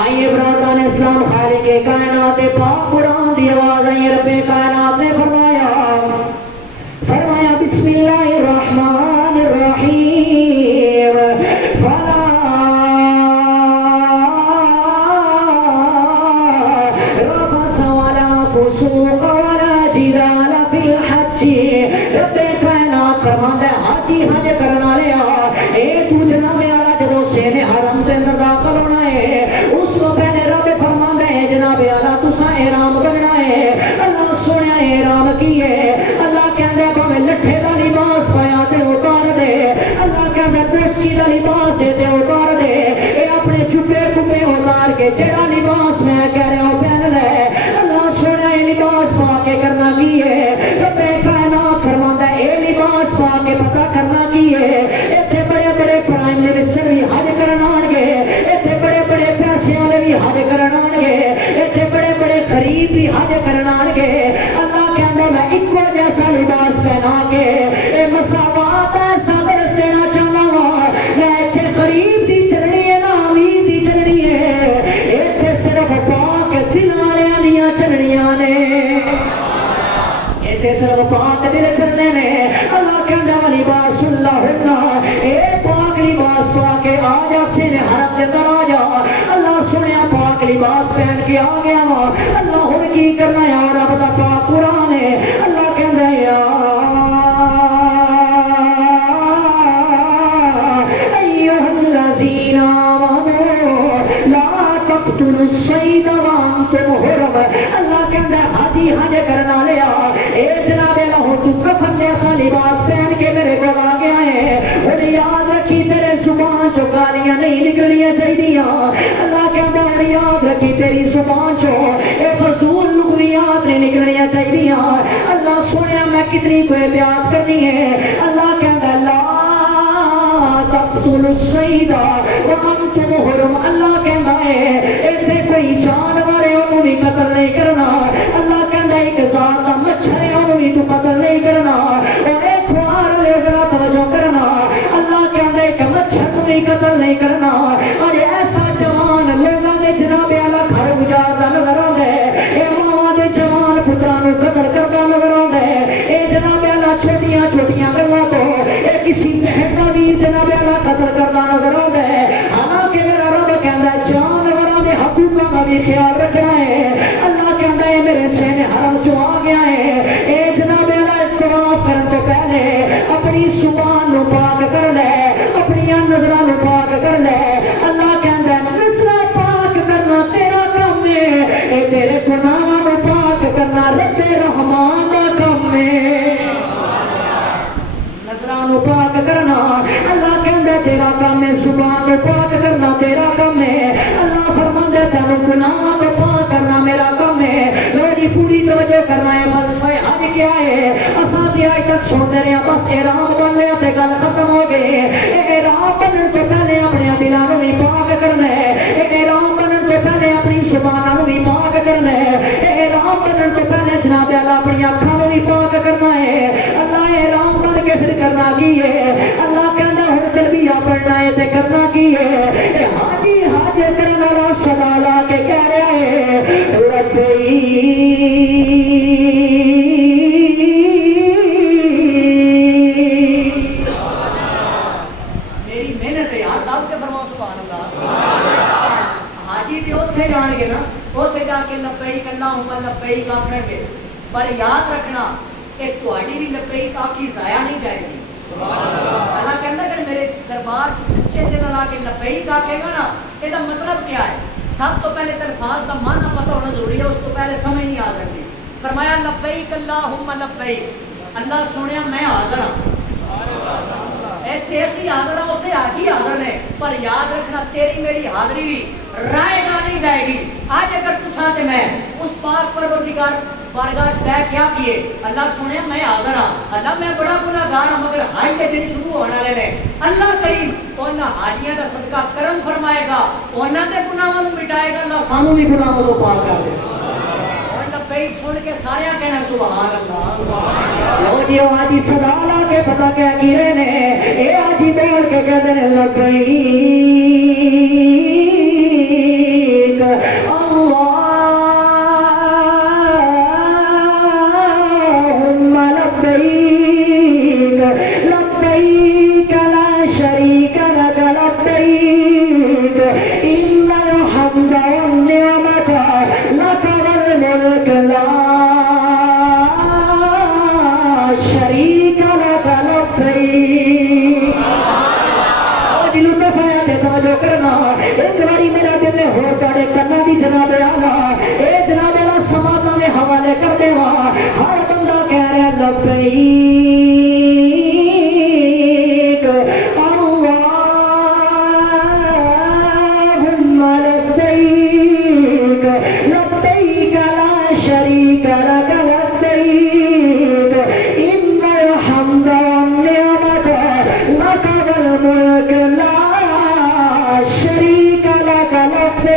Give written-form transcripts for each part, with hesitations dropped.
آئیے برادران اسلام، خالق کائنات پاک قرآن دی آواز آئی، رب کائنات نے فرمایا بسم اللہ الرحمن الرحیم فلا رفث ولا فسوق ولا جدال فی الحج۔ رب کائنات فرماتا ہے حاجی حج کرنا لیا اے تو جناب والا جدو سین حرم کے اندر داخل ہونا ہے اس کو پہلے رب فرماتا ہے جناب والا تسا احرام کرنا ہے۔ اللہ سونے احرام کی ہے، اللہ کہندا ہے بھاویں لٹھے دا لباس پایا تے اتار دے، اللہ کہندا ہے کوسی دا لباس ہے تے اتار دے، اے اپنے جبے کبے اتار کے جڑا لباس میں کہہ رہا ہوں پہن لے۔ اللہ سونے لباس پا کے کرنا کی ہے، رب کائنات فرماتا ہے اے لباس پا کے پتہ کرنا کی ہے۔ ایتھے بڑے بڑے پرائم منسٹر بھی حج کرن آن گے، ایتھے بڑے بڑے پیسے والے بھی حج کرن آن گے، ایتھے بڑے بڑے غریب بھی حج کرن آن گے۔ اللہ کہندا میں اکو جیسا لباس پہنا کے اے مساوات ایسا درس دینا چاہنا وا، میں ایتھے غریب دی چلنی ہے نہ امیر دی چلنی ہے، ایتھے صرف پاک دل والیاں دیاں چلنیاں نے، ایتھے صرف پاک دل چلنے نے۔ اللہ کہندا وا لباس اللہ اے پاک لباس پا کے آ جا سین حرم کے اندر آ جا۔ اللہ سنیا پاک لباس پہن کے آ گیا وا، اللہ ہن کی کرنا ہے رب دا پاک قرآن ہے۔ اللہ کہندا ہے یا ایھا الذین آمنوا لا تقتلوا الصید وانتم حرم۔ اللہ کہندا ہے حاجی حج کرنا لیا اے جناب اللہ تو کفن جیسا لباس پہن کے میرے کو آ گیا ہے، اور یاد رکھی تیرے زبان چو گالیاں نہیں نکلنیاں چاہیے۔ اللہ کہندا ہے یاد رکھی تیری زبان چو اے فضول لغویات نہیں نکلنیاں چاہیے۔ اللہ سنیا میں کتنی کو احتیاط کرنی ہے۔ اللہ کہندا لا تقتلوا الصید وانتم حرم۔ اللہ کہندا ہے ایتھے کوئی جانور ہے انہوں بھی قتل نہیں کرنا۔ اللہ کہندا ہے ایک ذات دا مچھر ہے انہوں بھی تو قتل نہیں کرنا، اور ایک خوار لے ذرا توجہ کرنا۔ اللہ کہندا ہے ایک مچھر تو بھی قتل نہیں کرنا، اور ایسا جوان لوگاں دے جناب اعلیٰ گھر گزاردا نظر آندا ہے، اے ماں دے جوان پتراں نوں قتل کردا نظر آندا ہے، اے جناب اعلیٰ چھوٹیاں چھوٹیاں گلاں تو اے کسی بہن دا بھی جناب اعلیٰ قتل کردا نظر آندا ہے۔ حالانکہ میرا رب کہندا ہے جانوراں دے حقوقاں دا بھی خیال رکھنا ہے۔ اللہ کہندا ہے میرے سین حرم چوں آ گیا ہے، اے جناب اعلیٰ طواف کرن تو پہلے اپنی زبان نوں پاک کر لے، اپنی نظراں نوں پاک کر لے۔ اللہ کہندا ہے نظراں پاک کرنا تیرا کام ہے، اے تیرے گناہاں نوں پاک کرنا رب رحمان دا کام ہے۔ نظراں نوں پاک کرنا اللہ کہندا ہے تیرا کام ہے، زبان نوں پاک کرنا تیرا کام ہے۔ اللہ فرماندا ہے تینوں گناہاں نوں پاک کرنا میرا کام ہے۔ میری پوری توجہ کرنا ہے، فلسفہ حج کیا ہے اساں تے آج تک سنتے رہے ہیں، بس احرام بن لیا تے گل ختم ہو گئی۔ احرام بنن تو پہلے اپنے دلاں نوں بھی پاک کرنا ہے، احرام بنن تو پہلے اپنی زباناں نوں بھی پاک کرنا ہے، احرام بنن تو پہلے جناب اللہ اپنی اکھاں نوں بھی پاک کرنا ہے۔ اللہ احرام بن کے پھر کرنا کی ہے؟ اللہ کہندا ہن تلبیہ پڑھنا ہے تے کرنا کی ہے؟ اے حاجی حج کرن والا صدا لا کے کہہ رہا ہے میری محنت ہے یار، آپ کے فرماؤ سبحان اللہ۔ حاجی تے اوتھے جان گے نا، اوتھے جا کے لبیک اللہم لبیک آکھن گے، پر یاد رکھنا کہ تہاڈی بھی لبیک آکھی ضائع نہیں جائے گی۔ اللہ کہندا اگر میرے دربار چ سچے دل لا کے لبیک آکھے گا نا، یہ مطلب کیا ہے؟ سب تو پہلے الفاظ کا معنی پتہ ہونا ضروری ہے، اس کو پہلے سمجھ نہیں آ سکتی۔ فرمایا لبیک اللہم لبیک، اللہ سنیا میں حاضر ہوں، ایتھے اسی حاضر ہوں اوتھے حاجی حاضر نے، پر یاد رکھنا تیری میری حاضری بھی رائے گا نہیں جائے گی۔ آج اگر تساں تے میں اس پاک پروردگار بارگاہ بہ کیا کیے اللہ سنیا میں حاضر ہاں، اللہ میں بڑا گناہگار ہوں، مگر حج کے دن شروع ہونے والے نے اللہ کریم انہاں حاجیاں دا صدقہ کرم فرمائے گا، انہاں دے گناہاں نوں مٹائے گا، اللہ سانوں بھی گناہاں تو پاک کر دے۔ اور لبیک سن کے سارے کہنا سبحان اللہ۔ لو جی حاجی صدا لا کے پتہ کیا کی رہے نے، اے حاجی بول کے کہتے ہیں لبیک ہو تڑے کنا دی جناب آلا اے جناب آلا سماعتاں دے حوالے کر دے ہر بندہ کہہ رہا لبیک اللہم لبیک لبیک لا شریک لک لبیک ان الحمد والنعمت لک والملک لا شریک لک لبیک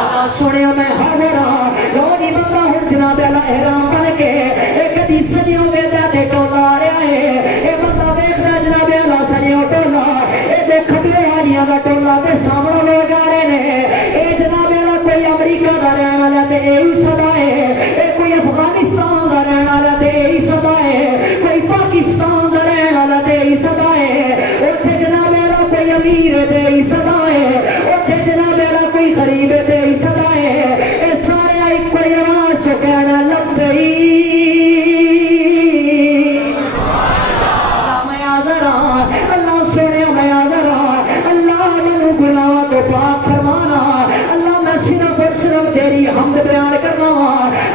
اللہ سنے میں حاضر ہاں لونی بندہ ہوں جناب اللہ احرام بن کے ایک دی سنیوں میں دے ٹولا آ رہا ہے اے بندہ ویکھدا جناب اللہ سنیوں ٹولا اے دے کھٹے والیاں دا ٹولا تے سامنے لوگ آ رہے نے اے جناب اللہ کوئی امریکہ دا رہن والا تے اے صدا ہے اے کوئی افغانستان دا رہن والا تے اے صدا ہے کوئی پاکستان دا رہن والا تے اے صدا ہے اوتھے جناب اللہ کوئی امیر تے اے صدا ہے اوتھے جناب اللہ کوئی غریب تے اے صدا ہے اے سارے ایک کوئی آواز جو کہنا لبیک اللہ میں حاضر ہاں اللہ سونے میں حاضر ہاں اللہ میں گناہ کو پاک فرمانا اللہ میں صرف اور صرف تیری حمد بیان کرنا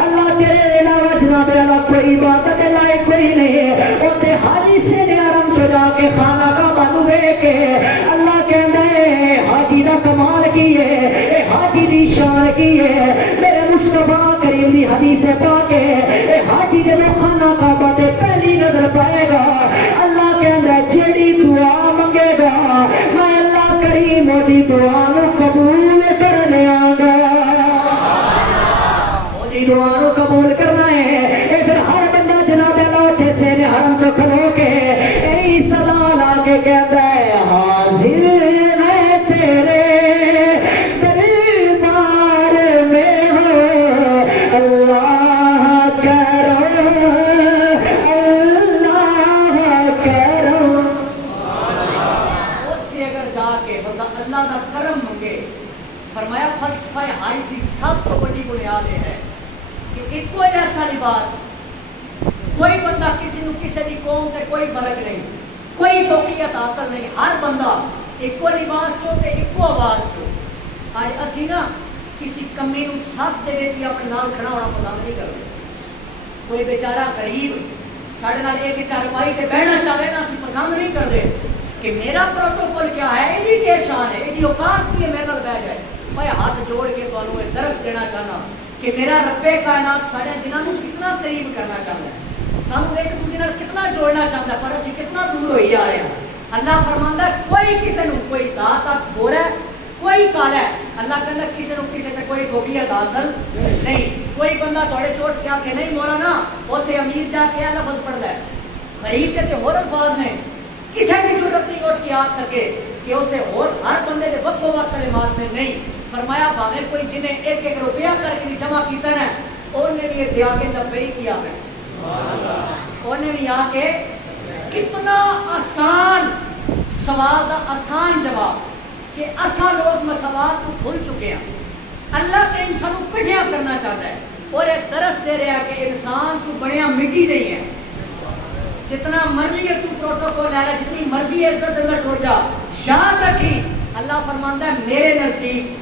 اللہ تیرے علاوہ جناب اللہ کوئی عبادت لائق کوئی نہیں اوتے حاجی سے حرم جو جا کے خانہ کا بنو کے اللہ کہندا ہے حاجی دا کمال کی ہے اے حاجی دی شان کی ہے میرے مصطفیٰ کریم دی حدیث پاک ہے اے حاجی جب خانہ کعبہ تے پہلی نظر پائے گا اللہ کہندا ہے جیڑی دعا منگے گا میں اللہ کریم دی دعا نو قبول کرنے آگا دی دعا نو قبول کرنا ہے اے پھر ہر بندہ جناب اللہ تے سین حرم تو کھلو کے اے صدا لا کے کہتا ہے حاضر ہے تیرے دربار میں ہو اللہ کرم اللہ کرم اوتھے اگر جا کے بندہ اللہ دا کرم منگے فرمایا فلسفہ حج دی سب تو بڑی بنیاد ہے کہ ایکو جیسا لباس کوئی بندہ کسی نو کسی دی قوم تے کوئی فرق نہیں کوئی فوقیت حاصل نہیں ہر بندہ ایکو لباس چو تے ایکو آواز چو آج اسی نا کسی کمی نو صف دے وچ بھی اپنے نال کھڑا ہونا پسند نہیں کرتے کوئی بیچارہ غریب ساڑھے نال ایک چارپائی تے بیٹھنا چاہے نا اسی پسند نہیں کرتے کہ میرا پروٹوکول کیا ہے ایدی کیا شان ہے ایدی اوقات کی ہے میرے نال بیٹھ جائے میں ہاتھ جوڑ کے تو انہوں درس دینا چاہنا کہ میرا رب کائنات ساڑھے دنوں کو کتنا قریب کرنا چاہتا ہے سانو ایک دوسرے نال کتنا جوڑنا چاہتا ہے پر اسی کتنا دور ہوئی آ رہے ہیں اللہ فرماندا ہے کوئی کسی نو کوئی ذات آپ گورا ہے کوئی کالا ہے اللہ کہندا کسی نو کسی تے کوئی فوقیت حاصل نہیں کوئی بندہ تھوڑے چوٹ کیا کہ نہیں مولانا اوتھے امیر جا کے لفظ پڑھدا ہے غریب تے ہور الفاظ نے کسی بھی ضرورت نہیں اٹھ کے آ سکے کہ اوتھے اور ہر بندے دے وقت کلمات میں نہیں فرمایا بھاوے کوئی جنہیں ایک ایک روپیہ کر کے بھی جمع کیتا ہے انہیں بھی اتنے آ کے لبیک کیا ہے انہیں بھی آ کے کتنا آسان سوال دا آسان جواب کہ اساں لوگ مساوات کو بھول چکے ہیں اللہ کے انسان کو کٹھیا کرنا چاہتا ہے اور ایک درس دے رہا ہے کہ انسان کو بڑیاں مٹی نہیں ہے جتنا مرضی ہے تو پروٹوکول لے رہا جتنی مرضی ہے عزت اندر ٹوٹ جا یاد رکھی اللہ فرماندا ہے میرے نزدیک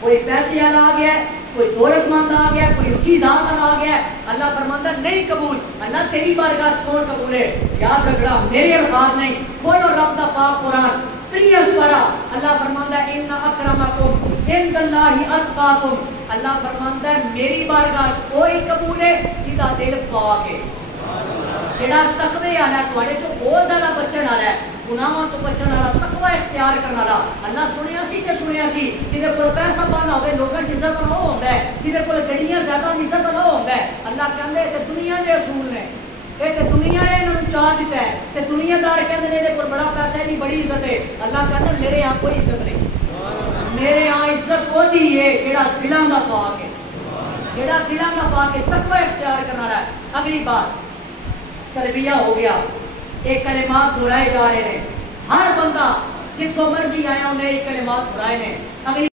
کوئی پیسے والا آ گیا ہے کوئی دولت مند آ گیا کوئی اونچی ذات والا آ گیا اللہ فرماندا ہے نہیں قبول اللہ تیری بارگاہ کون قبول ہے یاد رکھنا میرے الفاظ نہیں کھولو رب دا پاک قرآن کلیئر سورہ اللہ فرماندا ہے ان اکرمکم عند اللہ اتقاکم اللہ فرماندا ہے میری بارگاہ کوئی قبول ہے جدا دل پاک ہے جڑا تقوی والا تواڈے چوں بہت زیادہ بچن والا ہے گناہاں تو بچن والا تقوی اختیار کرن والا اللہ سنیا سی جہدے کول پیسہ بالا ہوے لوکاں چ عزت والا ہوندا ہے جہدے کول گڈیاں زیادہ عزت والا ہوندا ہے اللہ کہندا ہے تے دنیا دے اصول نے اے تے دنیا نے انہاں نوں چاہ دتا ہے تے دنیا دار کہندے نے ادے کول بڑا پیسہ ہے نہیں بڑی عزت ہے اللہ کہندا میرے ہاں کوئی عزت نہیں میرے ہاں عزت وہی ہے جڑا دلاں دا پاک ہے جڑا دلاں دا پاک ہے تقوی اختیار کرن والا ہے اگلی بات تربیہ ہو گیا ایک کلمات دہرائے جا رہے ہیں ہر بندہ جن کو مرضی آیا انہیں ایک کلمات دہرائے نے اگلی